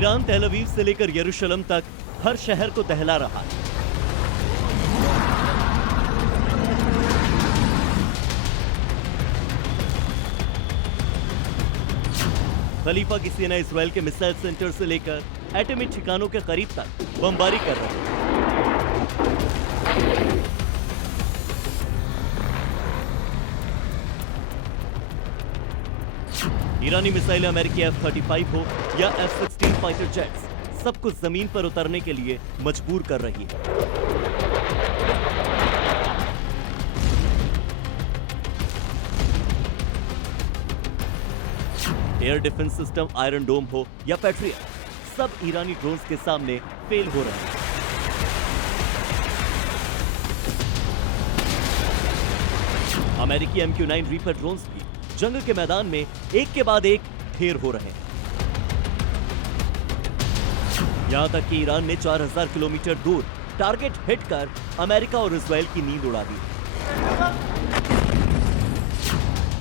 Iran तेल अवीव से लेकर यरूशलेम तक हर शहर को दहला रहा है। खलीफा की सेना इजराइल के मिसाइल सेंटर से लेकर एटमी ठिकानों के करीब तक बमबारी कर रही है। ईरानी मिसाइलें अमेरिकी F-35 हो या F-16 फाइटर जेट्स, सबको जमीन पर उतरने के लिए मजबूर कर रही है। एयर डिफेंस सिस्टम आयरन डोम हो या पैट्रियट, सब ईरानी ड्रोन्स के सामने फेल हो रहे हैं। अमेरिकी MQ-9 रीपर ड्रोन्स भी जंग के मैदान में एक के बाद एक ढेर हो रहे हैं। यहां तक कि ईरान ने 4000 किलोमीटर दूर टारगेट हिट कर अमेरिका और इजराइल की नींद उड़ा दी।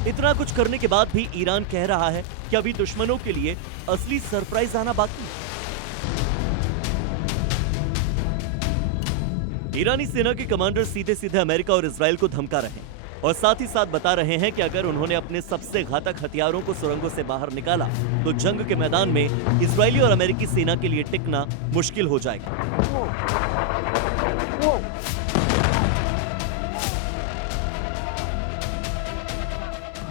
इतना कुछ करने के बाद भी ईरान कह रहा है कि अभी दुश्मनों के लिए असली सरप्राइज आना बाकी है। ईरानी सेना के कमांडर सीधे सीधे अमेरिका और इजराइल को धमका रहे हैं और साथ ही साथ बता रहे हैं कि अगर उन्होंने अपने सबसे घातक हथियारों को सुरंगों से बाहर निकाला तो जंग के मैदान में इजरायली और अमेरिकी सेना के लिए टिकना मुश्किल हो जाएगा।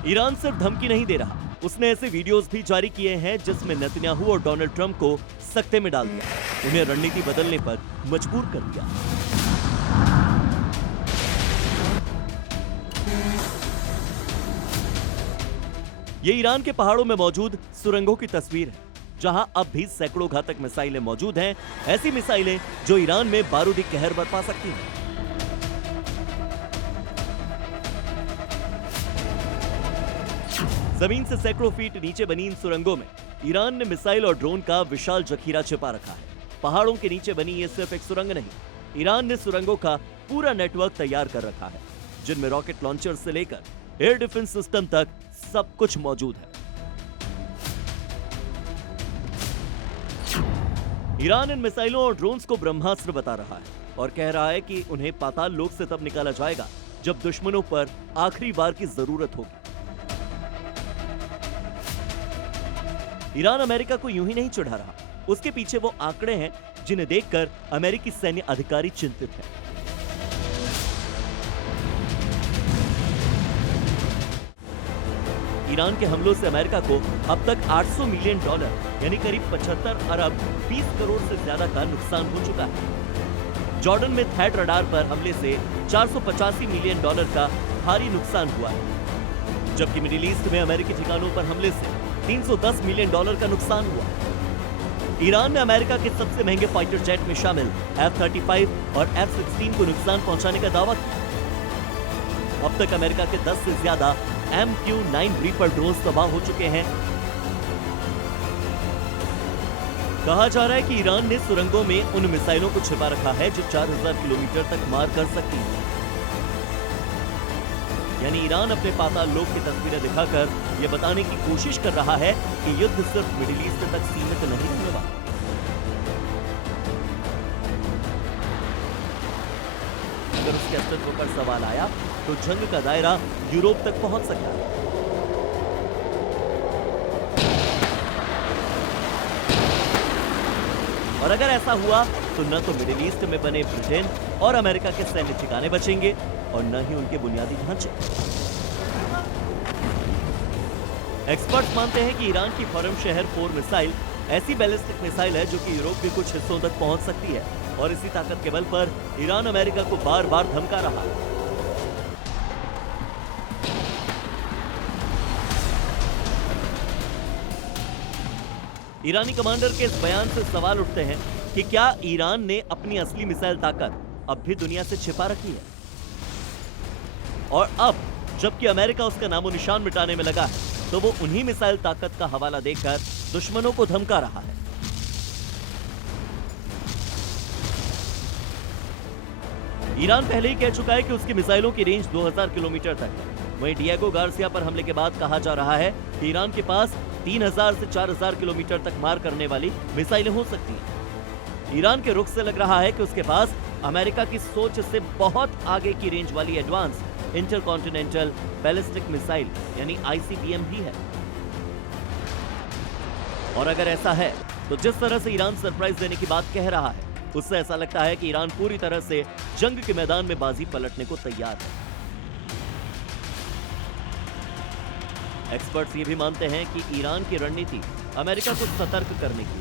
ईरान सिर्फ धमकी नहीं दे रहा, उसने ऐसे वीडियोस भी जारी किए हैं जिसमें नेतन्याहू और डोनाल्ड ट्रंप को सख्ते में डाल दिया, उन्हें रणनीति बदलने पर मजबूर कर दिया। ये ईरान के पहाड़ों में मौजूद सुरंगों की तस्वीर है, जहां अब भी सैकड़ों घातक मिसाइलें मौजूद हैं, ऐसी मिसाइलें जो ईरान में बारूदी कहर बरपा सकती हैं। जमीन से सैकड़ों फीट नीचे बनी इन सुरंगों में ईरान ने मिसाइल और ड्रोन का विशाल जखीरा छिपा रखा है। पहाड़ों के नीचे बनी ये सिर्फ एक सुरंग नहीं, ईरान ने सुरंगों का पूरा नेटवर्क तैयार कर रखा है, जिनमें रॉकेट लॉन्चर से लेकर एयर डिफेंस सिस्टम तक सब कुछ मौजूद है। ईरान इन मिसाइलों और ड्रोन्स को ब्रह्मास्त्र बता रहा है और कह रहा है कि उन्हें पाताल लोक से तब निकाला जाएगा जब दुश्मनों पर आखिरी वार की जरूरत होगी। ईरान अमेरिका को यूं ही नहीं चिढ़ा रहा, उसके पीछे वो आंकड़े हैं जिन्हें देखकर अमेरिकी सैन्य अधिकारी चिंतित हैं। ईरान के हमलों से अमेरिका को अब तक $800 मिलियन यानी करीब 75 अरब 20 करोड़ से ज्यादा का नुकसान हो चुका है। जॉर्डन में थैड रडार पर हमले से $485 मिलियन का भारी नुकसान हुआ है, जबकि मिडिल ईस्ट में अमेरिकी ठिकानों पर हमले से $310 मिलियन का नुकसान हुआ। ईरान ने अमेरिका के सबसे महंगे फाइटर जेट में शामिल F-35 और F-16 को नुकसान पहुंचाने का दावा किया। अब तक अमेरिका के 10 से ज्यादा MQ-9 रीपर ड्रोन तबाह हो चुके हैं। कहा जा रहा है कि ईरान ने सुरंगों में उन मिसाइलों को छिपा रखा है जो 4000 किलोमीटर तक मार कर सकती हैं। यानी ईरान अपने पाताल लोक की तस्वीरें दिखाकर यह बताने की कोशिश कर रहा है कि युद्ध सिर्फ मिडिल ईस्ट तक सीमित नहीं रहने वाला। अगर उसके अस्तित्व पर सवाल आया तो जंग का दायरा यूरोप तक पहुंच सकता है। और अगर ऐसा हुआ तो न तो मिडिल ईस्ट में बने ब्रिटेन और अमेरिका के सैन्य ठिकाने बचेंगे और न ही उनके बुनियादी ढांचे। एक्सपर्ट्स मानते हैं कि ईरान की फॉरम शहर 4 मिसाइल ऐसी बैलिस्टिक मिसाइल है जो कि यूरोप के कुछ हिस्सों तक पहुंच सकती है और इसी ताकत के बल पर ईरान अमेरिका को बार बार धमका रहा है। ईरानी कमांडर के इस बयान से सवाल उठते हैं कि क्या ईरान ने अपनी असली मिसाइल ताकत अब भी दुनिया से छिपा रखी है? और अब जबकि अमेरिका उसका नामो निशान मिटाने में लगा है, तो वो उन्हीं मिसाइल ताकत का हवाला देकर दुश्मनों को धमका रहा है। ईरान पहले ही कह चुका है कि उसकी मिसाइलों की रेंज 2000 किलोमीटर तक है। वहीं डिएगो गार्सिया पर हमले के बाद कहा जा रहा है कि ईरान के पास 3000 से 4000 किलोमीटर तक मार करने वाली मिसाइलें हो सकती हैं। ईरान के रुख से लग रहा है कि उसके पास अमेरिका की सोच से बहुत आगे की रेंज वाली एडवांस इंटरकॉन्टिनेंटल बैलिस्टिक मिसाइल यानी आईसीबीएम भी है। और अगर ऐसा है तो जिस तरह से ईरान सरप्राइज देने की बात कह रहा है, उससे ऐसा लगता है कि ईरान पूरी तरह से जंग के मैदान में बाजी पलटने को तैयार है। एक्सपर्ट्स ये भी मानते हैं कि ईरान की रणनीति अमेरिका को सतर्क करने की,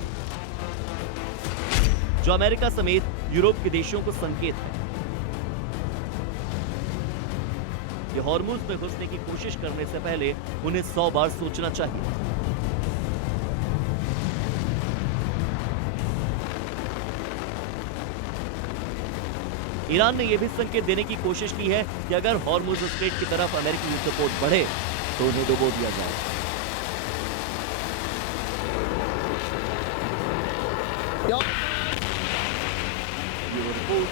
जो अमेरिका समेत यूरोप के देशों को संकेत है कि हॉर्मुज में घुसने की कोशिश करने से पहले उन्हें 100 बार सोचना चाहिए। ईरान ने यह भी संकेत देने की कोशिश की है कि अगर हॉर्मुज स्ट्रेट की तरफ अमेरिकी सपोर्ट बढ़े तो उन्हें डुबो दिया जाए। Bureau report,